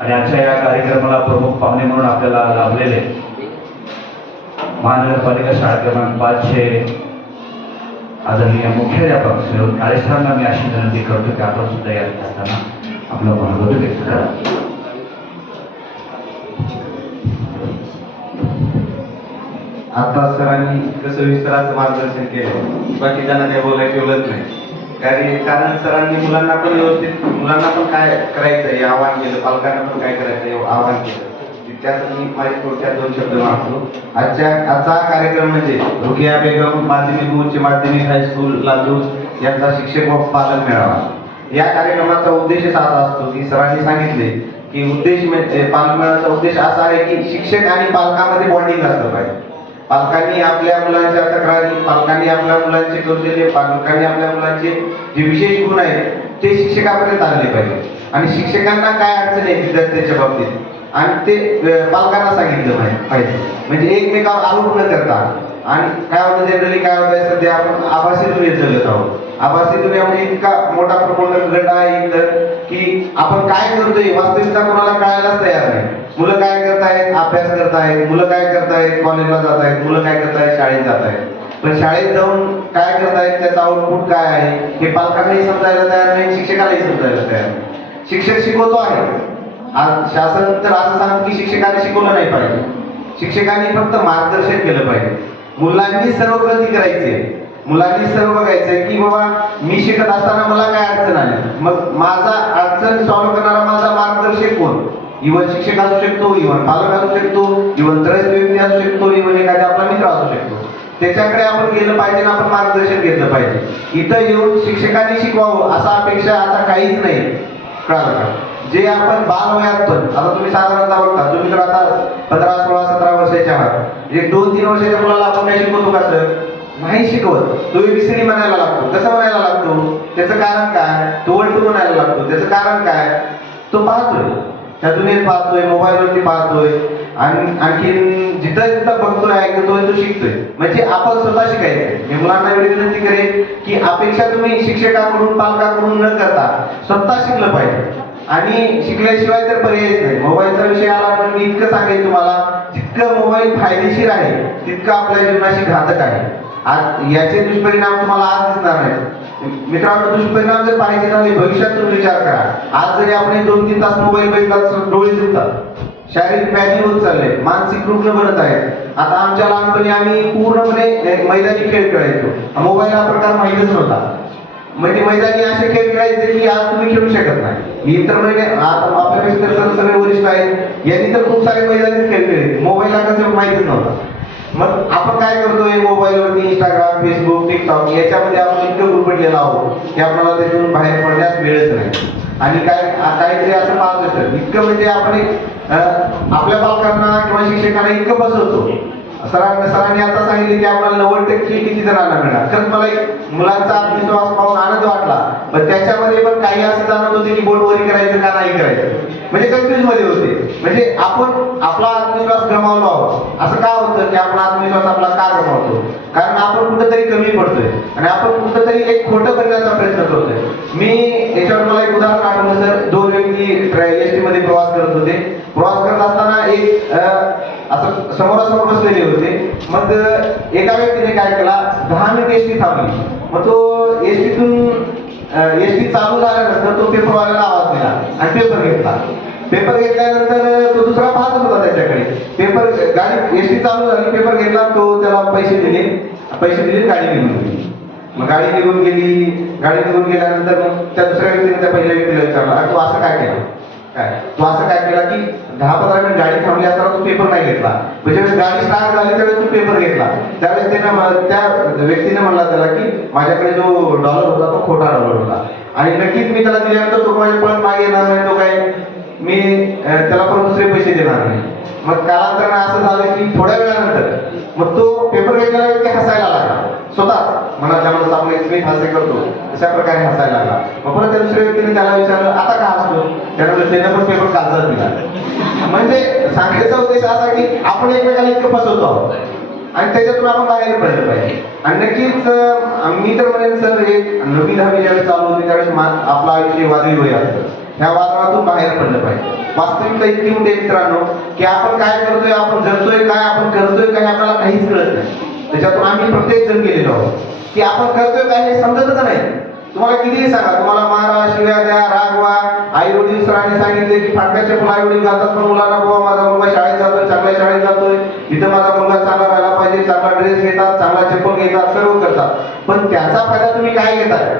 आणि आजच्या या कार्यक्रमाला प्रमुख पाहुणे म्हणून आपल्याला लाभलेले महानगरपालिका शाळा क्रमांक पाचशे आदरणीय मुख्याध्यापक श्री काळेसांना मी अशी विनंती करतो की आपण सुद्धा या असताना आपलं मनोगत व्यक्त करा आता सरांनी कसं विस्ताराचं मार्गदर्शन केलं? बाकीच्यांना काही बोलायला ठेवलंच नाही. कारण कारण सरांनी मुलांना पण व्यवस्थित मुलांना पण काय करायचं हे आवाहन केलं पालकांना पण काय करायचं हे आवाहन केलं. त्यासाठी मी माझे थोडक्यात दोन शब्द मागतो आजच्या आजचा कार्यक्रम म्हणजे रुकिया बेगम माध्यमिक उच्च माध्यमिक हायस्कूल लातूर यांचा शिक्षक व पालक मेळावा. या कार्यक्रमाचा उद्देश असा असतो की सरांनी सांगितले की उद्देश म्हणजे पालक मेळाव्याचा उद्देश असा आहे की शिक्षक आणि पालकांमध्ये बॉन्डिंग असलं पाहिजे. पालकांनी आपल्या मुलांच्या तक्रारी पालकांनी आपल्या मुलांचे कौशल्य पालकांनी आपल्या मुलांचे जे विशेष गुण आहेत ते शिक्षकापर्यंत आणले पाहिजे. आणि शिक्षकांना काय अडचण आहे विद्यार्थ्याच्या बाबतीत? आणि ते पालकांना सांगितलं पाहिजे पाहिजे. म्हणजे एकमेकावर आरोप न करता. आणि काय होतं जनरली काय होतं सध्या आपण आभासी दुनियेत जगत आहोत. आभासी दुनियामध्ये इतका मोठा प्रबोधक गट आहे इतर की आपण काय करतोय वास्तविकता कोणाला कळायलाच तयार नाही. मुलं काय करतायत? अभ्यास करतायत. मुलं काय करतायत? कॉलेजला जात आहेत मुलं काय करतायत? शाळेत जात आहेत पण शाळेत जाऊन काय करतायत? त्याचा आउटपुट काय आहे? हे पालकांनाही समजायला तयार नाही शिक्षकालाही समजायला तयार नाही. शिक्षक शिकवतो आहे. आज शासन तर असं सांगत की शिक्षकाने शिकवलं नाही पाहिजे. शिक्षकांनी फक्त मार्गदर्शन केलं पाहिजे. मुलांनी सर्व कृती करायची आहे. मुलांनी सर्व बघायचंय की बाबा मी शिकत असताना मला काय अडचण आली? मग माझा अडचण सॉल्व्ह करणारा माझा मार्गदर्शक कोण? इवन शिक्षक असू शकतो इवन पालक असू शकतो इवन त्रयस्थ व्यक्ती असू शकतो इवन एखादा आपला मित्र असू शकतो. त्याच्याकडे आपण गेलं पाहिजे आणि आपण मार्गदर्शन घेतलं पाहिजे. इथं येऊन शिक्षकांनी शिकवावं असा अपेक्षा आता काहीच नाही. कळालं जे आपण बाल वयात पण आता तुम्ही साधारणतः बघता तुम्ही तर आता पंधरा सोळा सतरा वर्षाचे आहात. म्हणजे दोन तीन वर्षाच्या मुलाला आपण काय शिकवतो का सर? नाही शिकवत. तो एबीसीडी म्हणायला लागतो. कसं म्हणायला लागतो? त्याचं कारण काय? तो वन टू म्हणायला लागतो. त्याचं कारण काय? तो पाहतोय. त्या दुनियेत पाहतोय मोबाईलवरती पाहतोय. आणि आणखीन जिथं जिथं बघतोय ऐकतोय तो शिकतोय. म्हणजे आपण स्वतः शिकायचं मी मुलांना एवढी विनंती करेन की अपेक्षा तुम्ही शिक्षकाकडून पालकाकडून न करता स्वतः शिकलं पाहिजे. आणि शिकल्याशिवाय तर पर्यायच नाही. मोबाईलचा विषय आला पण मी इतकं सांगेन तुम्हाला जितकं मोबाईल फायदेशीर आहे तितकं आपल्या जीवनाशी घातक आहे. आज याचे दुष्परिणाम तुम्हाला आज दिसणार नाही मित्रांनो दुष्परिणाम जर पाहायचे झाले भविष्यात तुम्ही विचार करा. आज जरी आपण दोन तीन तास मोबाईल बघितला डोळे जुळतात शारीरिक व्याधी होत चालले मानसिक रुग्ण बनत आहेत. आता आमच्या लहानपणी आम्ही पूर्णपणे मैदानी खेळ खेळायचो. मोबाईल हा प्रकार माहीतच नव्हता. म्हणजे मैदानी असे खेळ खेळायचे की आज तुम्ही खेळू शकत नाही. मी इतर महिने आता आपल्यापेक्षा सगळे वरिष्ठ आहेत. यांनी तर खूप सारे मैदानी खेळ खेळले. मोबाईल हा कसं माहीतच नव्हता. मग आपण काय करतोय? मोबाईलवरती इंस्टाग्राम फेसबुक टिकटॉक याच्यामध्ये आपण इतकं गुरपटलेलो आहोत की आपल्याला त्यातून बाहेर पडण्यास वेळच नाही. आणि काय काहीतरी असं पाहत असतं इतकं म्हणजे आपण आपल्या पालकांना किंवा शिक्षकांना इतकं बसवतो. सरांनी सरांनी आता सांगितले की आपल्याला नव्वद टक्के किती जणांना मिळणार. खरंच मला एक मुलांचा आत्मविश्वास पाहून आनंद वाटला. पण त्याच्यामध्ये पण काही असं जाणवत होते की बोटवरी करायचं का नाही करायचं. म्हणजे कन्फ्युजमध्ये होते. म्हणजे आपण आपला आत्मविश्वास गमावलो आहोत असं का होतं की आपण आत्मविश्वास आपला का गमावतो? कारण आपण कुठेतरी कमी पडतोय. आणि आपण कुठेतरी एक खोटं करण्याचा प्रयत्न करतोय. मी याच्यावर मला एक उदाहरण आठवलं सर. दोन व्यक्ती एस टी मध्ये प्रवास करत होते. प्रवास करत असताना एक असं समोरासमोर बसलेले होते. मग एका व्यक्तीने काय केला? दहा मिनिट एस टी थांबली. मग तो एस टीतून एस टी चालू झाल्यानंतर तो पेपरवाल्याला आवाज दिला आणि पेपर घेतला. पेपर घेतल्यानंतर तो दुसरा पाहतच होता त्याच्याकडे. पेपर गाडी एस टी चालू झाली पेपर घेतला तो त्याला पैसे दिले. पैसे दिले गाडी निघून गेली. मग गाडी निघून गेली. गाडी निघून गेल्यानंतर मग त्या दुसऱ्या व्यक्तीने त्या पहिल्या व्यक्तीला विचारला तू असं काय केलं? काय? तू असं काय केला की दहा पंधरा मिनिट गाडी थांबली असताना तू पेपर नाही घेतला. म्हणजे गाडी स्टार्ट झाली त्यावेळेस तू पेपर घेतला. त्यावेळेस त्यानं त्या व्यक्तीने म्हणला त्याला की माझ्याकडे जो डॉलर होता तो खोटा डॉलर होता. आणि नक्कीच मी त्याला दिल्यानंतर तो माझ्या परत मागे येणार नाही तो काय? मी त्याला परत दुसरे पैसे देणार नाही. मग कालांतराने असं झालं की थोड्या वेळानंतर मग तो पेपर घेतलेला व्यक्ती हसायला लागला. स्वतः मनाच्या मनात आपण एक स्मित हास्य करतो अशा प्रकारे हसायला लागला. मग परत त्या दुसऱ्या व्यक्तीने त्याला विचारलं आता का हसलो? त्यानं त्याने पण पेपर कालचाच दिला. म्हणजे सांगायचा उद्देश असा की आपण एकमेकाला इतकं फसवतो आहोत. आणि त्याच्यातून आपण बाहेर पडलं पाहिजे. आणि नक्कीच मी तर म्हणेन सर एक नवी दहावी ज्यावेळेस चालू होती त्यावेळेस मा- आपलं आयुष्य वादळी वय असतं. ह्या वादळातून बाहेर पडलं पाहिजे. वास्तविकता इतकी मोठी मित्रांनो की आपण काय करतोय आपण जगतोय काय आपण करतोय काय आपल्याला काहीच कळत नाही. त्याच्यातून आम्ही प्रत्येक जण गेलेलो आहोत. की आपण करतोय काय हे समजतच नाही. तुम्हाला कितीही सांगा तुम्हाला मारा शिव्या द्या रागवा आई वडील सरांनी सांगितले की फाटक्याचे पण आई वडील घालतात पण मुलांना बाबा माझा मुलगा शाळेत जातोय चांगल्या शाळेत जातोय इथं माझा मुलगा चांगला राहायला पाहिजे चांगला ड्रेस घेतात चांगला चप्पल घेतात सर्व करतात. पण त्याचा फायदा तुम्ही काय घेताय?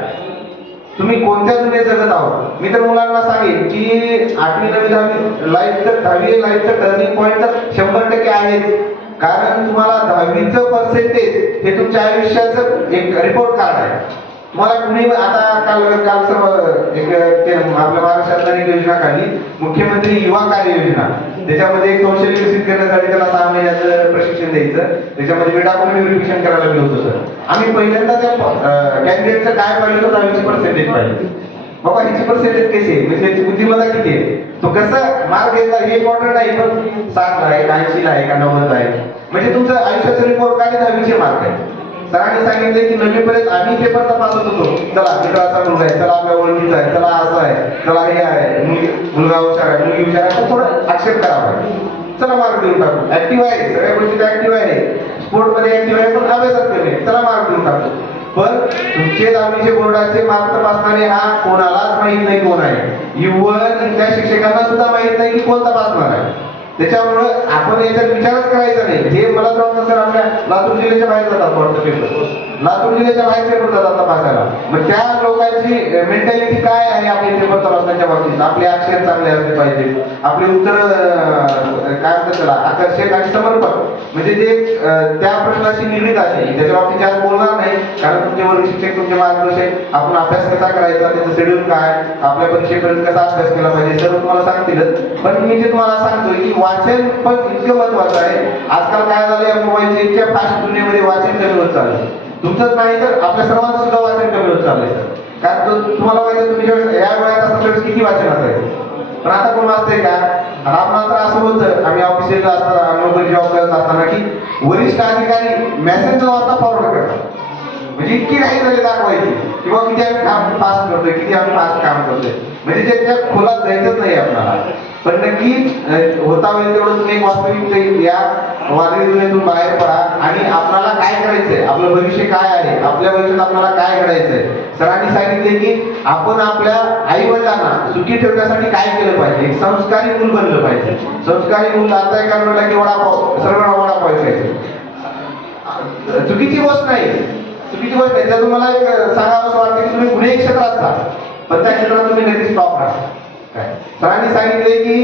तुम्ही कोणत्या जुने जगत आहोत? मी तर मुलांना सांगेन की आठवी नवी दहावी तर दहावी लाईफ तर टर्निंग पॉईंट तर शंभर टक्के आहेच. कारण तुम्हाला दहावीचं पर्सेंटेज हे तुमच्या आयुष्याचं एक रिपोर्ट कार्ड आहे. मला कुणी आता काल काल सर्व एक ते आपल्या महाराष्ट्रात एक योजना काढली. मुख्यमंत्री युवा कार्य योजना. त्याच्यामध्ये कौशल्य विकसित करण्यासाठी त्याला सहा महिन्याचं प्रशिक्षण द्यायचं. त्याच्यामध्ये मी डॉक्युमेंट व्हेरिफिकेशन करायला गेलो होतो सर आम्ही पहिल्यांदा त्या कॅन्डिडेटचं काय पाहिजे तर दहावीची पर्सेंटेज पाहिजे बाबा ह्याची पर्सेंटेज कशी आहे? म्हणजे त्याची बुद्धिमत्ता किती आहे? तो कसा मार्क घेतला हे इम्पॉर्टंट नाही पण साठला आहे का ऐंशीला आहे का नव्वद आहे? म्हणजे तुमचं आयुष्याचं रिपोर्ट काय दहावीचे मार्क आहे. सरांनी सांगितले की नववीपर्यंत आम्ही पेपर तपासत होतो. चला मित्राचा मुलगा आहे चला आपल्या ओळखीचा आहे चला असं आहे चला हे आहे मुलगी मुलगा हुशार आहे मुलगी हुशार आहे थोडं आक्षेप करावा चला मार्क देऊन टाकू. ऍक्टिव्ह आहे सगळ्या गोष्टी ऍक्टिव्ह आहे. स्पोर्टमध्ये ऍक्टिव्ह आहे पण अभ्यासात कमी चला मार्क देऊन टाकू. पण तुमचे दहावीचे बोर्डाचे मार्क तपासणारे हा कोणाला माहीत नाही कोण आहे. युवक त्या शिक्षकांना सुद्धा माहीत नाही की कोण तपासणार आहे. त्याच्यामुळं आपण याच्यात विचारच करायचा नाही. हे मला तर वाटतं सर आपल्या लातूर जिल्ह्याच्या बाहेर जातात वाटतं पेपर लातूर जिल्ह्याच्या बाहेर पेपर जातात तपासायला मग त्या लोकांची मेंटॅलिटी काय आहे आपल्या पेपर तपासण्याच्या बाबतीत? आपले अक्षर चांगले असले पाहिजे. आपले उत्तर काय म्हणतात त्याला? आकर्षक आणि समर्पक. म्हणजे जे त्या प्रश्नाशी निगडीत असेल त्याच्या बाबतीत जास्त बोलणार नाही. कारण तुमचे वर्ग शिक्षक तुमचे मार्गदर्शक आपण अभ्यास कसा करायचा त्याचं शेड्यूल काय आपल्या परीक्षेपर्यंत कसा अभ्यास केला पाहिजे सर्व तुम्हाला सांगतीलच. पण मी जे तुम्हाला सांगतोय की वाचन पण इतकं महत्वाचं आहे. आजकाल काय झालं या मोबाईलच्या इतक्या फास्ट दुनियेमध्ये वाचन कमी होत चाललंय. तुमचंच नाही तर आपल्या सर्वांचं सुद्धा वाचन कमी होत चाललंय सर कारण तुम्हाला माहिती तुमच्या तुम्ही या वेळात असं किती वाचन असायचं? पण आता कोण वाचतंय का? आणि तर असं होतं आम्ही ऑफिसला असताना नोकरी जॉब करत असताना की वरिष्ठ अधिकारी मेसेजचा वार्ता फॉरवर्ड करतात. म्हणजे इतकी काही झाली दाखवायची किंवा किती आम्ही काम फास्ट करतोय किती आम्ही फास्ट काम करतोय. म्हणजे जे त्या खोलात जायचंच नाही आपल्याला. पण नक्कीच होता होईल तेवढं तुम्ही एक वास्तविक या वादळी दुनियेतून बाहेर पडा. आणि आपल्याला काय करायचंय? आपलं भविष्य काय आहे? आपल्या भविष्यात आपल्याला काय करायचंय सरांनी सांगितले की आपण आपल्या आई वडिलांना सुखी ठेवण्यासाठी काय केलं पाहिजे? एक संस्कारी मूल बनलं पाहिजे. संस्कारी मूल आता एका म्हणला की वडापाव? सर्वांना वडापाव खायचे. चुकीची गोष्ट नाही. चुकीची गोष्ट नाही. तर तुम्हाला एक सांगावं असं वाटतं की तुम्ही गुन्हे क्षेत्रात जा पण त्या क्षेत्रात तुम्ही नक्कीच टॉप राहा सरांनी सांगितले की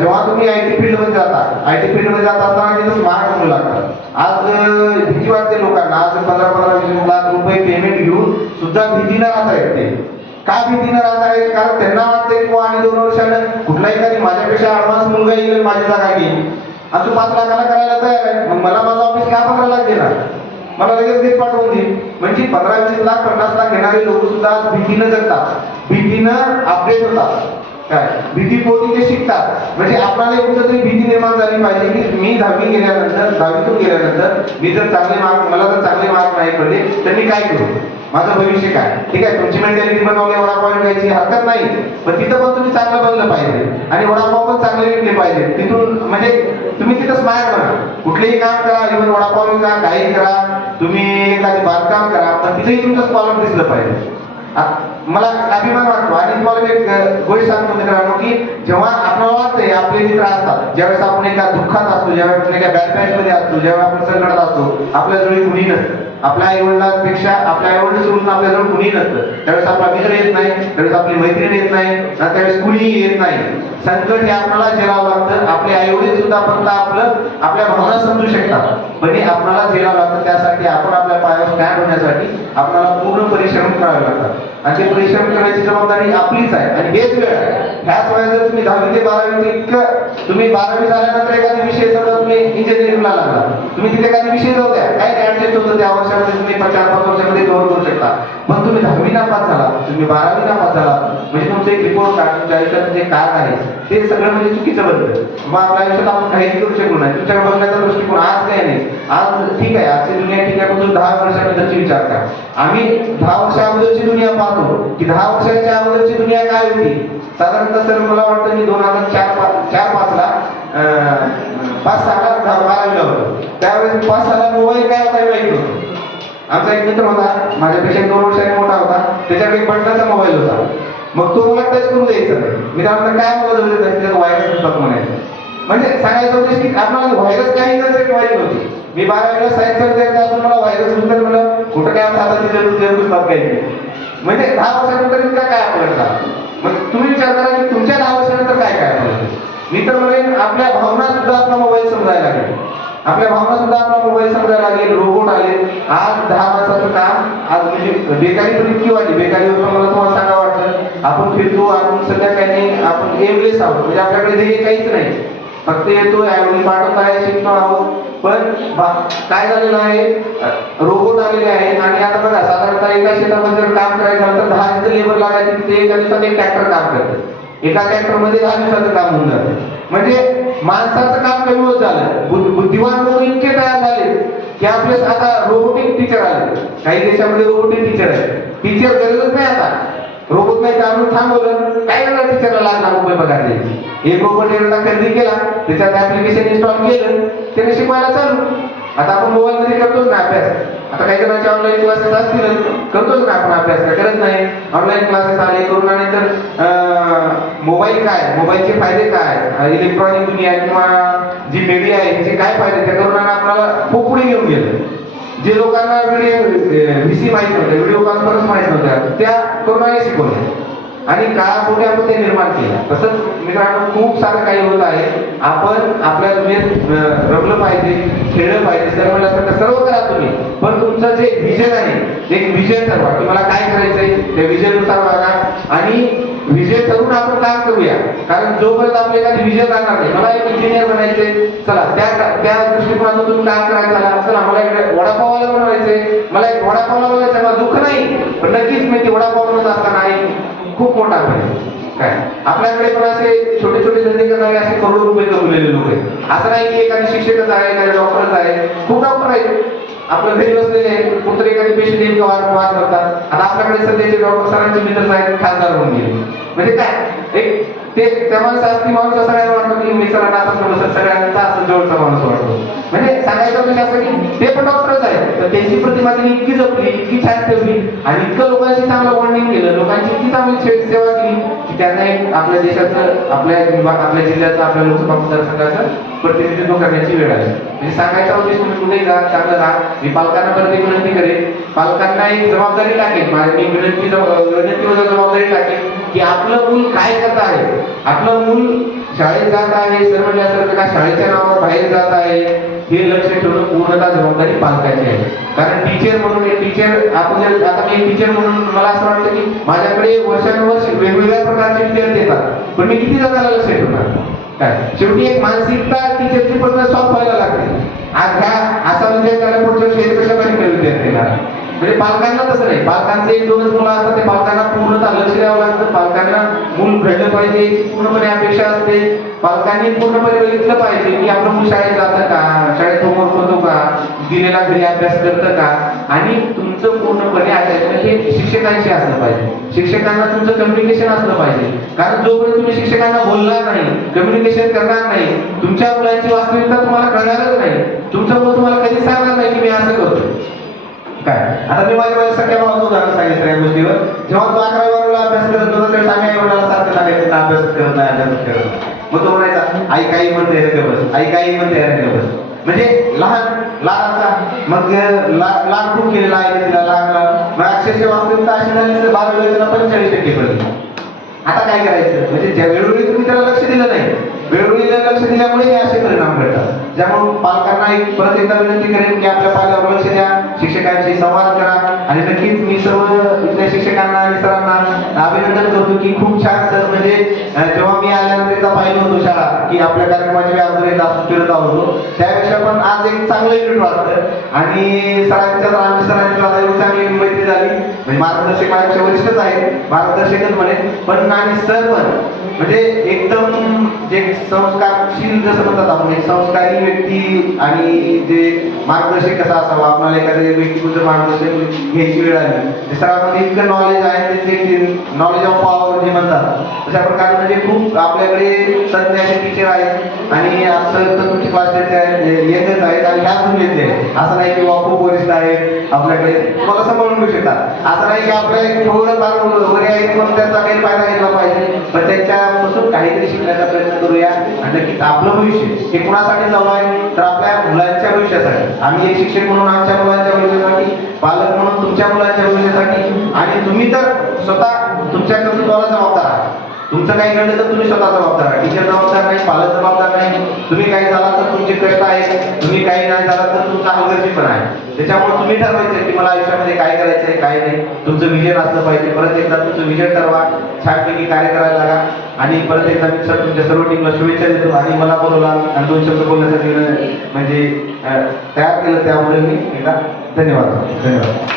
जेव्हा तुम्ही आय टी फील्डमध्ये जाता आय टी फील्डमध्ये जात असताना तिथं स्मार्ट मुलं लागतात आज भीती वाटते लोकांना. आज पंधरा पंधरा वीस लाख रुपये पेमेंट घेऊन सुद्धा भीतीला राहता येत. ते का भीतीनं राहत आहेत कारण त्यांना वाटतंय की आणि दोन वर्षानं कुठलाही तरी माझ्यापेक्षा ऍडव्हान्स मुलगा येईल माझी जागा घेईल. आणि तू पाच लाखाला करायला तयार आहे. मग मला माझं ऑफिस का पकडायला देणार मला लगेच घेत पाठवून देईल म्हणजे पंधरा वीस लाख पन्नास लाख घेणारे लोक सुद्धा भीतीनं जगतात. भीतीनं अपडेट होतात. काय? भीती पोटी ते शिकतात. म्हणजे आपल्याला कुठंतरी भीती निर्माण झाली पाहिजे की मी दहावी गेल्यानंतर दहावीतून गेल्यानंतर मी जर चांगले मार्क मला जर चांगले मार्क नाही पडले तर मी काय करू? माझं भविष्य काय? ठीक आहे तुमची मेंटॅलिटी बनवली वडापाव घ्यायची हरकत नाही. पण तिथं पण तुम्ही चांगलं बनलं पाहिजे. आणि वडापाव पण चांगले विकले पाहिजे. तिथून म्हणजे तुम्ही तिथं स्मार्ट बना. कुठलेही काम करा इव्हन वडापाव विका काही करा. तुम्ही एखादी बांधकाम करा पण तिथेही तुमचं स्कॉलर दिसलं पाहिजे. मला अभिमान वाटतो आणि तुम्हाला मी एक गोष्ट सांगतो मित्रांनो की जेव्हा आपल्याला वाटतंय आपले मित्र असतात ज्यावेळेस आपण एका दुःखात असतो ज्यावेळेस आपण एका बॅडमध्ये असतो ज्यावेळेस आपण संकटात असतो आपल्या जवळ कुणी नसतं. आपल्या आई वडिलांपेक्षा आपल्या आई वडील सोडून आपल्याजवळ कुणी नसतं. त्यावेळेस आपला मित्र येत नाही त्यावेळेस आपली मैत्रीण येत नाही ना त्यावेळेस कुणीही येत नाही. संकट हे आपल्याला झेलावं लागतं. आपले आई वडील सुद्धा फक्त आपलं आपल्या भावना समजू शकतात. पण हे आपल्याला झेलावं लागतं. त्यासाठी आपण आपल्या पायावर स्टँड होण्यासाठी आपल्याला पूर्ण परिश्रम करावे लागतात. आणि ते परिश्रम करण्याची जबाबदारी आपलीच आहे. आणि हेच वेळ आहे. ह्याच वेळेस जर तुम्ही दहावी ते बारावी इतकं तुम्ही बारावी झाल्यानंतर एखादी विषय समजा तुम्ही इंजिनिअरिंगला लागला. तुम्ही तिथे एखादी विषय जाऊ द्या. काही ऍडजस्ट होतं त्यावर? वर्षामध्ये तुम्ही चार पाच वर्षामध्ये कव्हर करू शकता. पण तुम्ही दहावी नापास झाला तुम्ही बारावी नापास झाला म्हणजे तुमचं एक रिपोर्ट कार्ड तुमच्या आयुष्यात जे काय आहे ते सगळं म्हणजे चुकीचं बनतं मग आपल्या आयुष्यात आपण काही करू शकलो नाही. तुमच्या बघण्याचा दृष्टिकोन आज काही नाही. आज ठीक आहे आजची दुनिया ठीक आहे पण तुम्ही दहा वर्षानंतरची विचार करा. आम्ही दहा वर्षा अगोदरची दुनिया पाहतो. की दहा वर्षाच्या अगोदरची दुनिया काय होती? साधारणतः सर मला वाटतं मी दोन हजार चार पाच चार पाचला पाच सहा दहा बारावीला होतो. त्यावेळेस पाच सहाला मोबाईल काय होता माहिती होतो आमचा एक मित्र होता माझ्यापेक्षा दोन वर्षाने मोठा होता त्याच्याकडे एक बटनाचा मोबाईल होता. मग तो मला टच करून द्यायचा नाही. मी त्यानंतर काय मला जवळ त्याच्यात व्हायरस असतात म्हणायचं. म्हणजे सांगायचं होतं की आपल्याला व्हायरस काही नसेल माहिती नव्हती मी बारावीला सायन्स सब्जेक्ट असून मला व्हायरस नंतर म्हणलं कुठं काय हाताची जरूर जरूर काही म्हणजे दहा वर्षानंतर इतका काय आपल्याला मग तुम्ही विचार करा की तुमच्या दहा वर्षानंतर काय काय आपल्याला मी तर म्हणेन आपल्या भावना सुद्धा आपला मोबाईल समजायला लागेल आपल्या भावना सुद्धा आपला मोबाईल समजायला लागेल रोबोट आले. आज दहा माणसाचं काम आज म्हणजे बेकारी पण इतकी वाटली बेकारी पण मला तुम्हाला सांगा वाटतं. आपण फिरतो आपण सध्या काही नाही आपण एवलेस आहोत. म्हणजे आपल्याकडे ध्येय काहीच नाही. फक्त येतो ऍवरी पाठवत आहे शिकतो आहोत. पण काय झालेलं आहे? रोबोट आलेले आहे. आणि आता बघा साधारणतः एका शेतामध्ये जर काम करायचं झालं तर दहा तिथे लेबर लागायचे. तिथे एका दिवसात एक ट्रॅक्टर काम करतं. एका ट्रॅक्टरमध्ये दहा दिवसाचं काम होऊन जातं. म्हणजे माणसाचं काम कमी होत झालं. बुद्ध- बुद्धिमान लोक इतके तयार झाले की आपले आता रोबोटिक टीचर आले. काही देशामध्ये रोबोटिक टीचर आहे टीचर गरजच नाही आता. रोबोट नाही आणून थांबवलं. काय करणार टीचरला लाख लाख रुपये पगार द्यायची. एक रोबोट एकदा खरेदी केला त्याच्यात ऍप्लिकेशन इन्स्टॉल केलं त्याने शिकवायला चालू. आता आपण मोबाईल मध्ये करतोच ना अभ्यास. आता काही जणांचे ऑनलाईन क्लासेस असतील करतोच ना आपण अभ्यास काय करत नाही. ऑनलाईन क्लासेस आले करोनानंतर मोबाईल काय? मोबाईलचे फायदे काय? इलेक्ट्रॉनिक दुनिया किंवा जी मीडिया आहे त्याचे काय फायदे? त्या करोनानं आपल्याला खूप पुढे घेऊन गेलं. जे लोकांना व्हिडिओ व्हीसी माहीत नव्हत्या व्हिडिओ कॉन्फरन्स माहीत नव्हत्या त्या करोनाने शिकवल्या आणि काळापुढे आपण ते निर्माण केलं. तसंच मित्रांनो खूप सारं काही होत आहे. आपण आपल्याला म्हणजे रमलं पाहिजे खेळलं पाहिजे सर म्हणल्यासारखं सर्व करा तुम्ही. पण तुमचं जे विजन आहे एक विजय ठरवा. की मला काय करायचंय त्या विजयनुसार वागा. आणि विजय ठरवून आपण काम करूया. कारण जोपर्यंत आपले एखादी विजय राहणार नाही मला एक इंजिनियर बनायचंय. चला त्या त्या दृष्टिकोनातून तुम्ही काम करायचं झाला चला मला इकडे वडापावाला बनवायचंय. मला एक वडापावला बनवायचं मला दुःख नाही. पण नक्कीच मी ते वडापाव बनवत असताना खूप मोठा आहे. काय? आपल्याकडे पण असे छोटे छोटे धंदे करणारे असे करोडो रुपये कमवलेले लोक आहेत. असं नाही की एखादी शिक्षकच आहे एखादा डॉक्टरच आहे. खूप डॉक्टर आहेत. आपलं घरी बसलेले आहेत. कुठतरी एखादी पेशंट येईल वार करतात. आणि आपल्याकडे सध्याचे डॉक्टर सरांचे मित्र आहेत खासदार होऊन गेले. म्हणजे काय? एक ते त्या माणूस ती माणूस असं सगळ्यांना वाटतं की मी सगळ्यांना आता थोडंसं सगळ्यांचा असं जवळचा माणूस वाटतो. म्हणजे सांगायचं म्हणजे असं की ते पण डॉक्टरच आहे तर त्यांची प्रतिमा त्यांनी इतकी जपली इतकी छान ठेवली आणि इतकं लोकांशी चांगलं बॉन्डिंग केलं लोकांची इतकी चांगली सेवा केली. की त्यांना एक आपल्या देशाचं आपल्या विभाग आपल्या जिल्ह्याचं आपल्या लोकसभा मतदारसंघाचं प्रतिनिधित्व करण्याची वेळ आली म्हणजे सांगायचा उद्देश तुम्ही कुठेही जा चांगलं राहा मी पालकांना परत एक विनंती करेन. पालकांना एक जबाबदारी टाकेन. माझी मी विनंती विनंतीवर जबाबदारी टाकेन की आपलं मूल काय करत आहे? आपलं मूल शाळेत जात आहे सर म्हणल्यासारखं का शाळेच्या नावावर बाहेर जात आहे. हे लक्ष ठेवणं पूर्णतः जबाबदारी पालकाची आहे. कारण टीचर म्हणून टीचर आपण आता मी टीचर म्हणून मला असं वाटतं की माझ्याकडे वर्षानुवर्ष वेगवेगळ्या प्रकारचे विद्यार्थी येतात. पण मी किती जणांना लक्ष ठेवणार? काय? शेवटी एक मानसिकता टीचरची पण सॉफ्ट व्हायला लागते. आज ह्या असा विद्यार्थी त्याला पुढच्या वर्षी कशा पाहिजे विद्यार्थी येणार म्हणजे पालकांना तसं नाही. पालकांचे एक दोनच मुलं असतात ते पालकांना पूर्णतः लक्ष द्यावं लागतं. पाहिजे. पूर्णपणे अपेक्षा असते. पालकांनी पूर्णपणे बघितलं पाहिजे की आपलं मुलं शाळेत जातं का? शाळेत होमवर्क होतो का? दिलेला घरी अभ्यास करतं का? आणि तुमचं पूर्णपणे attachment हे शिक्षकांशी असलं पाहिजे. शिक्षकांना तुमचं कम्युनिकेशन असलं पाहिजे. कारण जोपर्यंत तुम्ही शिक्षकांना बोलणार नाही कम्युनिकेशन करणार नाही तुमच्या मुलांची वास्तविकता तुम्हाला कळणारच नाही. तुमचा मुलं तुम्हाला कधी सांगणार नाही की मी असं करतो काय? आता मी माझ्या माझ्या सगळ्या भावाचं उदाहरण सांगितलं या गोष्टीवर. जेव्हा तो अकरावी अभ्यास करत होता त्यावेळेस आम्ही आई वडिलांना सारखं सांगायचं ना अभ्यास करत नाही अभ्यास करत मग तो म्हणायचा आई काही म्हणते रे बस आई काही म्हणते रे बस. म्हणजे लहान लहानचा मग लहान खूप केलेला आहे तिला लहान लहान. मग अक्षरशः वास्तविकता अशी झाली तर बारा वेळेला पंचेचाळीस टक्के पडले. आता काय करायचं? म्हणजे ज्या वेळोवेळी तुम्ही त्याला लक्ष दिलं नाही वेळोवेळी लक्ष दिल्यामुळे हे असे परिणाम घडतात. त्यामुळे पालकांना एक परत एकदा विनंती करेन की आपल्या पाल्यावर लक्ष द्या शिक्षकांशी संवाद करा. आणि नक्कीच मी सर्व इथल्या शिक्षकांना आणि खूप छान सर म्हणजे अं, जेव्हा एकदा पाहिलं होतो शाळा की आपल्या कार्यक्रमाच्या मी अगोदर एकदा फिरत होतो? त्यापेक्षा पण आज एक चांगलं इव्हेंट वाटतं आणि सरांच्या आम्ही सरांची चांगली मैत्री झाली. म्हणजे मार्गदर्शक माझ्या वरिष्ठच आहे मार्गदर्शकच म्हणे. पण आणि सर पण म्हणजे एकदम जे संस्कारशील जसं म्हणतात आपण एक संस्कारी व्यक्ती आणि जे मार्गदर्शक कसा असावा आपल्याला एखाद्या व्यक्तीबद्दल मार्गदर्शन घ्यायची वेळ आली. ते सरांमध्ये इतकं नॉलेज आहे ते नॉलेज ऑफ पॉवर जे म्हणतात अशा प्रकारे म्हणजे खूप आपल्याकडे तज्ञ असे टीचर आहेत. आणि असं तुमची क्लासचे येतच आहेत आणि ह्या येते. असं नाही की बा खूप वरिष्ठ आहेत आपल्याकडे तुम्हाला सांभाळून घेऊ शकतात असं नाही की आपल्या थोडं फार वगैरे आहेत म्हणून त्याचा काही फायदा घेतला पाहिजे. पण त्यांच्यापासून काहीतरी शिकण्याचा प्रयत्न करूया. आणि नक्कीच आपलं भविष्य हे कुणासाठी चालू आहे? तर आपल्या मुलांच्या भविष्यासाठी. आम्ही एक शिक्षक म्हणून आमच्या मुलांच्या भविष्यासाठी पालक म्हणून तुमच्या मुलांच्या भविष्यासाठी. आणि तुम्ही तर स्वतः तुमच्या कर्तृत्वाला जबाबदार आहात. तुमचं काही घडलं तर तुम्ही स्वतः जबाबदार टीचर जबाबदार नाही पालक जबाबदार नाही. तुम्ही काही झाला तर तुमचे कष्ट आहेत तुम्ही काही नाही झाला तर तुमचा हलगर्जीपणा आहे. त्याच्यामुळे तुम्ही ठरवायचं की मला आयुष्यामध्ये काय करायचं आहे काय नाही. तुमचं विजन असलं पाहिजे. परत एकदा तुमचं विजन ठरवा. छानपैकी कार्य करायला लागा. आणि परत एकदा मी सर तुमच्या सर्व टीमला शुभेच्छा देतो. आणि मला बोलवला आणि दोन शब्द बोलण्यासाठी म्हणजे तयार केलं त्यामुळे मी एकदा धन्यवाद. धन्यवाद.